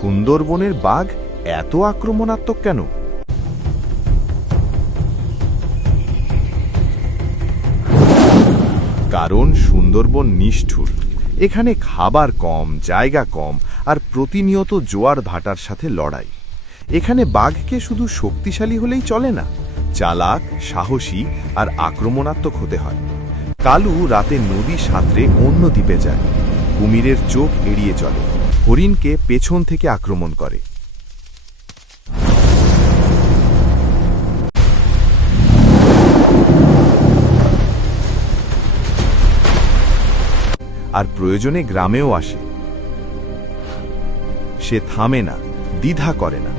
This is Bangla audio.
সুন্দরবনের বাঘ এত আক্রমণাত্মক কেন? কারণ সুন্দরবন নিষ্ঠুর। এখানে খাবার কম, জায়গা কম, আর প্রতিনিয়ত জোয়ার ভাটার সাথে লড়াই। এখানে বাঘকে শুধু শক্তিশালী হলেই চলে না, চালাক, সাহসী আর আক্রমণাত্মক হতে হয়। কালু রাতে নদী সাঁতরে অন্য দ্বীপে যায়, কুমিরের চোখ এড়িয়ে চলে, হরিণকে পেছন থেকে আক্রমণ করে। আর প্রয়োজনে গ্রামেও আসে। সে থামে না, দ্বিধা করে না,